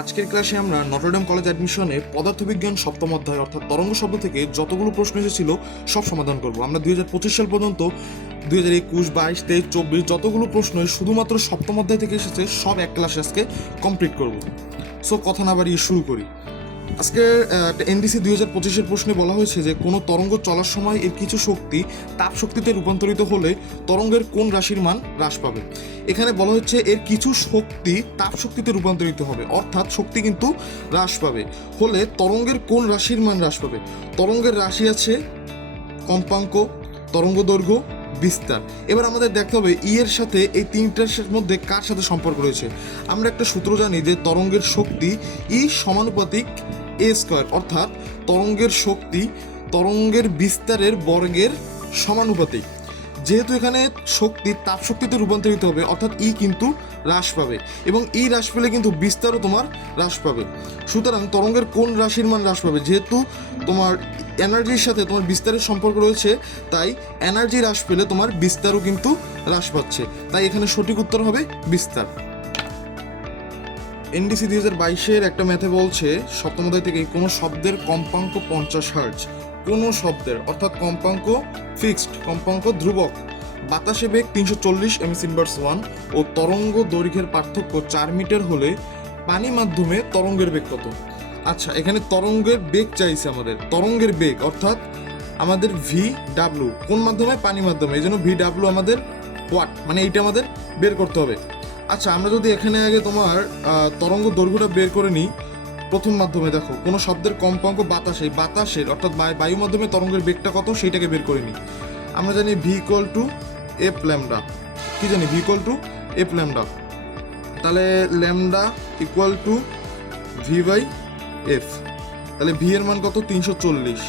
আজকের ক্লাসে আমরা নটরডেম কলেজ অ্যাডমিশনে পদার্থবিজ্ঞান সপ্তম অধ্যায় অর্থাৎ তরঙ্গ শব্দ থেকে যতগুলো প্রশ্ন এসেছিল সব সমাধান করব। আমরা 2025 সাল পর্যন্ত 2021, 22, 23, 24 যতগুলো প্রশ্ন শুধুমাত্র সপ্তম অধ্যায় থেকে এসেছে সব এক ক্লাসে আজকে কমপ্লিট করব। সো কথা না বাড়িয়ে শুরু করি। আজকে এনডিসি 2025-এর প্রশ্নে বলা হয়েছে যে কোনো তরঙ্গ চলার সময় এর কিছু শক্তি তাপ শক্তিতে রূপান্তরিত হলে তরঙ্গের কোন রাশির মান হ্রাস পাবে। এখানে বলা হচ্ছে এর কিছু শক্তি তাপ শক্তিতে রূপান্তরিত হবে, অর্থাৎ শক্তি কিন্তু হ্রাস পাবে হলে তরঙ্গের কোন রাশির মান হ্রাস পাবে। তরঙ্গের রাশি আছে কম্পাঙ্ক, তরঙ্গ দৈর্ঘ্য, বিস্তার। এবার আমাদের দেখতে হবে ই এর সাথে এই তিনটার মধ্যে কার সাথে সম্পর্ক রয়েছে। আমরা একটা সূত্র জানি যে তরঙ্গের শক্তি ই সমানুপাতিক এ স্কয়ার, অর্থাৎ তরঙ্গের শক্তি তরঙ্গের বিস্তারের বর্গের সমানুপাতিক। যেহেতু এখানে শক্তি তাপ শক্তিতে রূপান্তরিত হবে, অর্থাৎ ই কিন্তু হ্রাস পাবে এবং ই হ্রাস পেলে কিন্তু বিস্তারও তোমার হ্রাস পাবে। সুতরাং তরঙ্গের কোন রাশির মান হ্রাস পাবে, যেহেতু তোমার এনার্জির সাথে তোমার বিস্তারের সম্পর্ক রয়েছে, তাই এনার্জি হ্রাস পেলে তোমার বিস্তারও কিন্তু হ্রাস পাচ্ছে, তাই এখানে সঠিক উত্তর হবে বিস্তার। এনডিসি 2022-এর একটা ম্যাথে বলছে সপ্তম অধ্যায় থেকে কোনো শব্দের কম্পাঙ্ক 50 হার্জ, কোনো শব্দের অর্থাৎ কম্পাঙ্ক ফিক্সড, কম্পাঙ্ক ধ্রুবক, বাতাসে বেগ 340 ms/1 ও তরঙ্গ দৈর্ঘ্যের পার্থক্য 4 মিটার হলে পানি মাধ্যমে তরঙ্গের বেগ কত। আচ্ছা, এখানে তরঙ্গের বেগ চাইছে আমাদের, তরঙ্গের বেগ অর্থাৎ আমাদের ভি ডাব্লু কোন মাধ্যমে, পানি মাধ্যমে, এই জন্য ভি ডাব্লু আমাদের ওয়াট, মানে এইটা আমাদের বের করতে হবে। আচ্ছা, আমরা যদি এখানে আগে তোমার তরঙ্গ দৈর্ঘ্যটা বের করে নিই। প্রথম মাধ্যমে দেখো কোনো শব্দের কম্পাঙ্ক বাতাসে, বাতাসের অর্থাৎ বায়ু মাধ্যমে তরঙ্গের বেগটা কত সেইটাকে বের করে নিই। আমরা জানি V equal to F lambda, কি জানি V equal to F lambda, তাহলে lambda equal to V by F. তাহলে ভি এর মান কত 340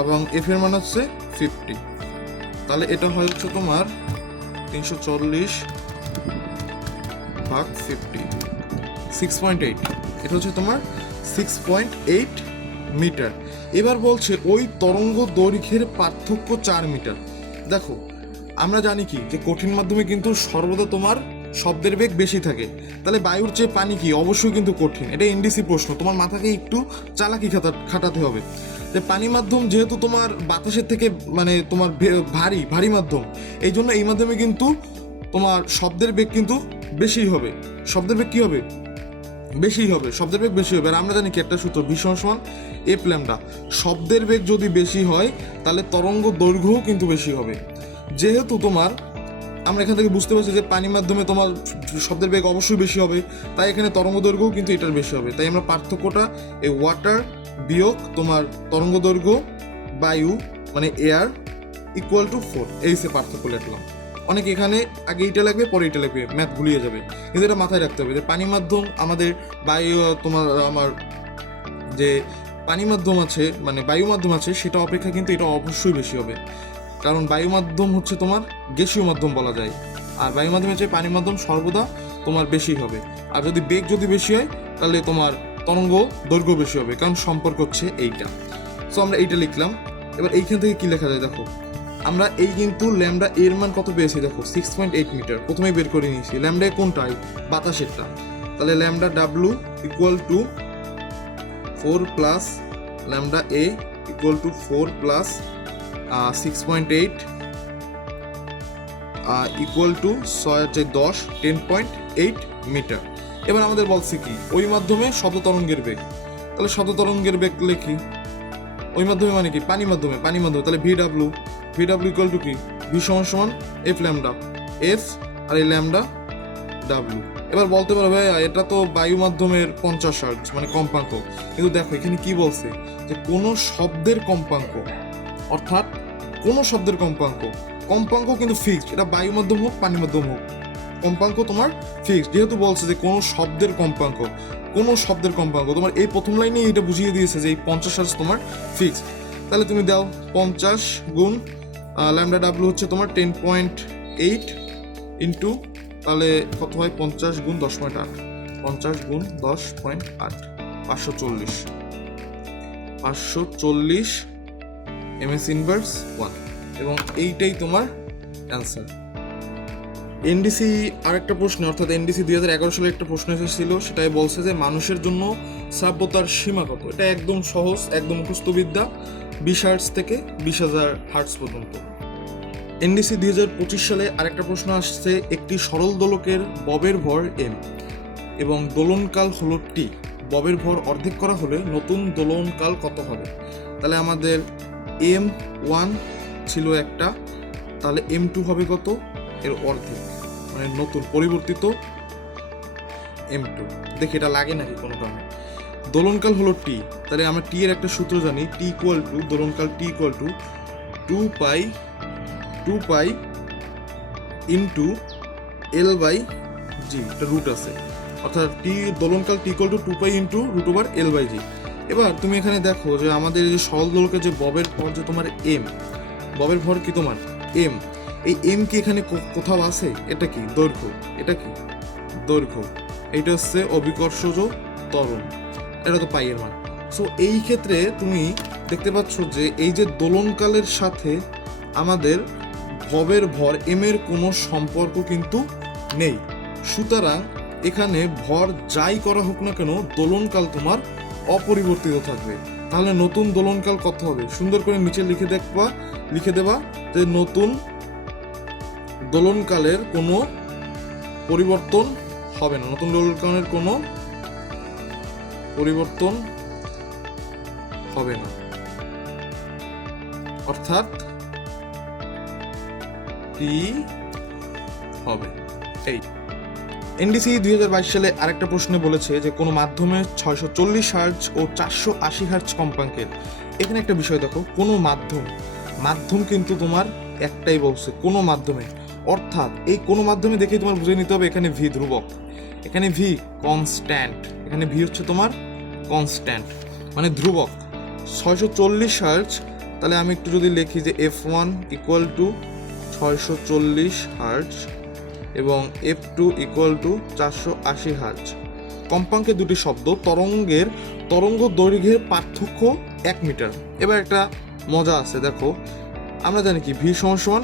এবং এফ এর মান হচ্ছে 50। তাহলে এটা হয় হচ্ছে তোমার 340 ভাগ 50, 6.8। এটা হচ্ছে তোমার 6.8 মিটার। এবার বলছে ওই তরঙ্গ দৈর্ঘ্যের পার্থক্য 4 মিটার। দেখো আমরা জানি কি যে কঠিন মাধ্যমে কিন্তু সর্বদা তোমার শব্দের বেগ বেশি থাকে, তাহলে বায়ুর চেয়ে পানি কি অবশ্যই কিন্তু কঠিন। এটা এনডিসি প্রশ্ন, তোমার মাথাকে একটু চালাকি খাটাতে হবে। যে পানি মাধ্যম যেহেতু তোমার বাতাসের থেকে মানে তোমার ভারী মাধ্যম, এই জন্য এই মাধ্যমে কিন্তু তোমার শব্দের বেগ কিন্তু বেশিই হবে। শব্দের বেগ কি হবে, বেশিই হবে, শব্দের বেগ বেশি হবে। আর আমরা জানি কি একটা সূত্র ভি সমান এফ ল্যামডা, শব্দের বেগ যদি বেশি হয় তাহলে তরঙ্গ দৈর্ঘ্যও কিন্তু বেশি হবে। যেহেতু তোমার আমরা এখান থেকে বুঝতে পারছি যে পানি মাধ্যমে তোমার শব্দের বেগ অবশ্যই বেশি হবে, তাই এখানে তরঙ্গ দৈর্ঘ্যও কিন্তু এটার বেশি হবে। তাই আমরা পার্থক্যটা এই ওয়াটার বিয়োগ তোমার তরঙ্গ দৈর্ঘ্য বায়ু মানে এয়ার ইকুয়াল টু 4, এই সে পার্থক্য লিখলাম। অনেক এখানে আগে এইটা লাগবে পরে এটা লাগবে, ম্যাথ ভুলিয়ে যাবে, কিন্তু এটা মাথায় রাখতে হবে যে পানি মাধ্যম আমাদের বায়ু তোমার আমার যে পানি মাধ্যম আছে মানে বায়ু মাধ্যম আছে সেটা অপেক্ষা কিন্তু এটা অবশ্যই বেশি হবে, কারণ বায়ু মাধ্যম হচ্ছে তোমার গ্যাসীয় মাধ্যম বলা যায়, আর বায়ু মাধ্যমের চেয়ে পানি মাধ্যম সর্বদা তোমার বেশি হবে। আর যদি বেগ যদি বেশি হয় তাহলে তোমার তরঙ্গ দৈর্ঘ্য বেশি হবে, কারণ সম্পর্ক হচ্ছে এইটা। সো আমরা এইটা লিখলাম। এবার এইখান থেকে কি লেখা যায় দেখো, আমরা এই কিন্তু ল্যামডা এর মান কত পেয়েছি দেখো 6.8 মিটার, প্রথমেই বের করে নিয়েছি। ল্যামডা কোনটাই, বাতাসেরটা, তাহলে lambda W equal to 4 plus lambda A equal to 4 plus 6.8 equal to 10.8 metre. এবার আমাদের বলছে কি ওই মাধ্যমে শব্দ তরঙ্গের বেগ, তাহলে শব্দ তরঙ্গের বেগ লিখি। ওই মাধ্যমে মানে কি পানি মাধ্যমে, তাহলে ভি ডাব্লু ইকুয়াল টু কি ভি সমান এফ ল্যামডা, এফ আর এই ল্যামডা ডাব্লু। এবার বলতে পারবে এটা তো বায়ু মাধ্যমের 50 হার্জ মানে কম্পাঙ্ক, কিন্তু দেখো এখানে কি বলছে যে কোনো শব্দের কম্পাঙ্ক, অর্থাৎ কোনো শব্দের কম্পাঙ্ক কিন্তু ফিক্সড, এটা বায়ু মাধ্যম হোক পানি মাধ্যম হোক কম্পাঙ্ক তোমার ফিক্সড। যেহেতু বলছে যে কোনো শব্দের কম্পাঙ্ক তোমার এই প্রথম লাইনে এটা বুঝিয়ে দিয়েছে যে এই 50 হার্জ তোমার ফিক্সড। তাহলে তুমি দাও 50 গুণ ল্যামডা ডাব্লু হচ্ছে তোমার 10.8 ইন্টু, তাহলে কত হয় 50 গুণ 10.8, 50 গুণ 10.8, 540 ms/1, এবং এইটাই তোমার অ্যান্সার। এনডিসি আরেকটা প্রশ্ন, অর্থাৎ এনডিসি 2011 সালে একটা প্রশ্ন এসেছিল, সেটাই বলছে যে মানুষের জন্য শ্রাব্যতার সীমা কত। এটা একদম সহজ, একদম মুখস্থবিদ্যা, 20 হার্টজ থেকে 20,000 হার্টজ পর্যন্ত। এনডিসি 2025 সালে আরেকটা প্রশ্ন আসছে, একটি সরল দোলকের ববের ভর এম এবং দোলনকাল হলো টি, ববের ভর অর্ধেক করা হলে নতুন দোলনকাল কত হবে। তাহলে আমাদের M1 ছিল একটা, তাহলে M2 হবে কত, এর অর্ধেক, মানে নতুন পরিবর্তিত M2। দেখি এটা লাগে নাকি কোনো কারণে। দোলনকাল হলো টি, তাহলে আমরা টি এর একটা সূত্র জানি, টি ইকুয়াল টু দোলনকাল T equal to 2 pi into L by G, এটা রুট আছে, অর্থাৎ টি দোলনকাল T equal to 2 pi into root over L by G. এবার তুমি এখানে দেখো যে আমাদের যে সরল দোলকের যে ববের ভর যে তোমার M, ববের ভর কি তোমার M, এই M কি এখানে কোথাও আছে? এটা কি দৈর্ঘ্য, এটা কি দৈর্ঘ্য, এইটা হচ্ছে অভিকর্ষজ ত্বরণ, এটা তো পাই এর মান। সো এই ক্ষেত্রে তুমি দেখতে পাচ্ছ যে এই যে দোলনকালের সাথে আমাদের ভবের ভর এম এর কোনো সম্পর্ক কিন্তু নেই। সুতরাং এখানে ভর যাই করা হোক না কেন দোলনকাল তোমার অপরিবর্তিত থাকবে। তাহলে নতুন দোলনকাল কত হবে? সুন্দর করে নিচে লিখে দেবা যে নতুন দোলনকালের কোনো পরিবর্তন হবে না, নতুন দোলনকালের কোনো পরিবর্তন হবে না, অর্থাৎ কি হবে এই। এনডিসি 2022 সালে আরেকটা প্রশ্নে বলেছে যে কোনো মাধ্যমে 640 হার্টজ ও 480 হার্টজ কম্পাঙ্কের। এখানে একটা বিষয় দেখো, কোনো মাধ্যম কিন্তু তোমার একটাই বলছে, কোনো মাধ্যমে, অর্থাৎ এই কোনো মাধ্যমে দেখেই তোমার বুঝে নিতে হবে এখানে ভি ধ্রুবক, এখানে ভি কনস্ট্যান্ট, এখানে ভি হচ্ছে তোমার কনস্ট্যান্ট মানে ধ্রুবক। 640 হার্টজ, তাহলে আমি একটু যদি লিখি যে F1 ইকুয়াল টু 640 হার্টজ এবং F2 ইকুয়াল টু 480 হার্টজ। কম্পাঙ্কে দুটি শব্দ, তরঙ্গ দৈর্ঘ্যের পার্থক্য 1 মিটার। এবার একটা মজা আছে, দেখো আমরা জানি কি ভি সমান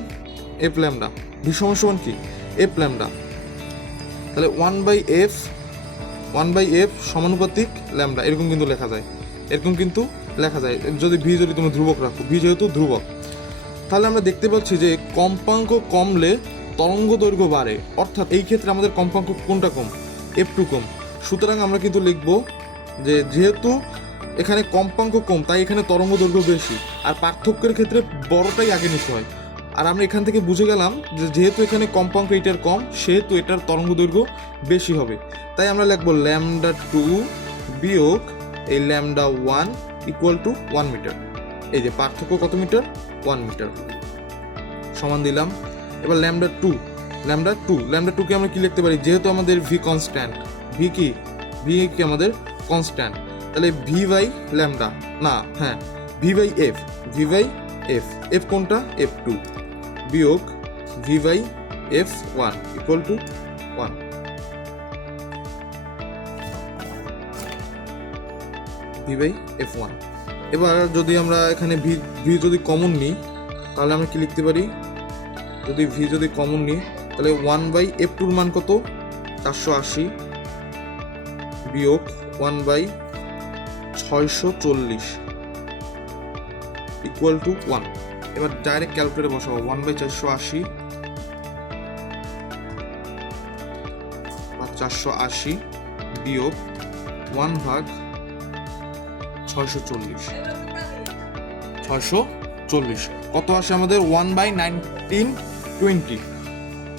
এফ ল্যামডা, ভি সমান কি এফ ল্যামডা, তাহলে 1/f সমানুপাতিক ল্যামডা, এরকম কিন্তু লেখা যায়, যদি ভি যদি তুমি ধ্রুবক রাখো, ভি যেহেতু ধ্রুবক। তাহলে আমরা দেখতে পাচ্ছি যে কম্পাঙ্ক কমলে তরঙ্গ দৈর্ঘ্য বাড়ে, অর্থাৎ এই ক্ষেত্রে আমাদের কম্পাঙ্ক কোনটা কম? F2 কম। সুতরাং আমরা কিন্তু লিখব যে যেহেতু এখানে কম্পাঙ্ক কম তাই এখানে তরঙ্গ দৈর্ঘ্য বেশি, আর পার্থক্যের ক্ষেত্রে বড়টাই আগে নিতে হয়। আর আমরা এখান থেকে বুঝে গেলাম যে যেহেতু এখানে কম্পাঙ্ক এটার কম সেহেতু এটার তরঙ্গ দৈর্ঘ্য বেশি হবে, তাই আমরা লিখবো λ2 বিয়োগ এই λ1 ইকুয়াল টু 1 মিটার। এই যে পার্থক্য কত মিটার? 1 মিটার সমান দিলাম। এবার λ2 কে আমরা কি লিখতে পারি? যেহেতু আমাদের ভি কনস্ট্যান্ট, ভি কি আমাদের কনস্ট্যান্ট, তাহলে ভি বাই ল্যামডা, না হ্যাঁ ভি বাই এফ কোনটা? F2 বিয়োগ V by F1 equal to 1। V by F1। এবার যদি আমরা এখানে ভি যদি কমন নিই তাহলে আমরা কি লিখতে পারি? যদি ভি যদি কমন নিই তাহলে 1/F2 মান কত? 480 বিয়োগ 1/640 ইকুয়াল টু 1। এবার ডাইরেক্ট ক্যালকুলেটরে বসাবো, 1/480 বা 480 বিয়োগ 1/640 কত আসে আমাদের? 1/1920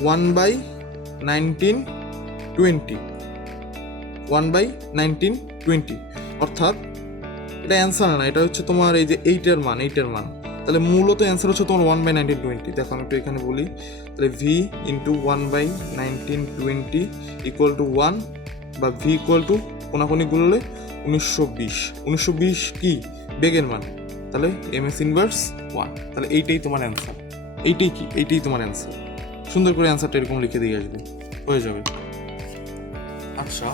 1/1920 অর্থাৎ এটা অ্যান্সার না, এটা হচ্ছে তোমার এই যে এইটার মান। তাহলে মূলত অ্যান্সার হচ্ছে তোমার 1/1920। দেখো আমি একটু এখানে বলি, তাহলে ভি ইন্টু 1/1920 ইকুয়াল টু 1, বা ভি ইকুয়াল টু কোনাকুনি গুলোলে 1920 কি বেগের মান, তাহলে ms ইনভার্স 1। তাহলে এইটাই তোমার অ্যান্সার, এইটাই তোমার অ্যান্সার। সুন্দর করে অ্যান্সারটা এরকম লিখে দিয়ে আসবে, হয়ে যাবে। আচ্ছা,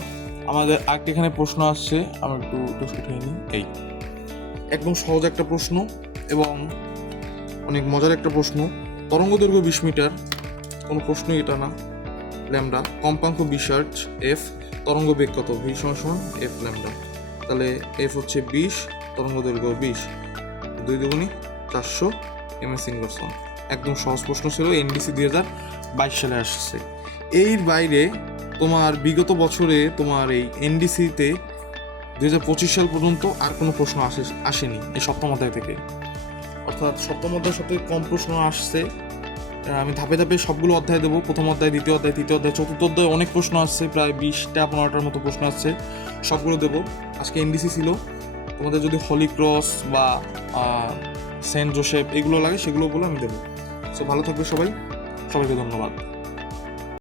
আমাদের আরেকটা এখানে প্রশ্ন আসছে, আমরা একটু উঠিয়ে নিই। এই একদম সহজ একটা প্রশ্ন এবং অনেক মজার একটা প্রশ্ন। তরঙ্গ দৈর্ঘ্য 20 মিটার, কোনো প্রশ্নই এটা না। ল্যামডা, কম্পাঙ্ক বিসার্চ এফ, তরঙ্গ বেগ কত, ভি সমান এফ ল্যামডা। তাহলে এফ হচ্ছে 20, তরঙ্গ দৈর্ঘ্য 20, 2 দুগুণি 400 এমএস ইনভার্স 1। একদম সহজ প্রশ্ন ছিল, এনডিসি 2022 সালে আসছে। এর বাইরে তোমার বিগত বছরে তোমার এই এনডিসিতে 2025 সাল পর্যন্ত আর কোনো প্রশ্ন আসেনি এই সপ্তম অধ্যায় থেকে, অর্থাৎ সপ্তম অধ্যায় সবথেকে কম প্রশ্ন আসছে। আমি ধাপে ধাপে সবগুলো অধ্যায় দেবো, প্রথম অধ্যায়, দ্বিতীয় অধ্যায়, তৃতীয় অধ্যায়, চতুর্থ অধ্যায় অনেক প্রশ্ন আসছে, প্রায় 20-15টার মতো প্রশ্ন আসছে, সবগুলো দেবো। আজকে এনডিসি ছিল, তোমাদের যদি হলি ক্রস বা সেন্ট জোসেফ এগুলো লাগে সেগুলো বলে আমি দেবো। সো ভালো থাকবে সবাই, সবাইকে ধন্যবাদ।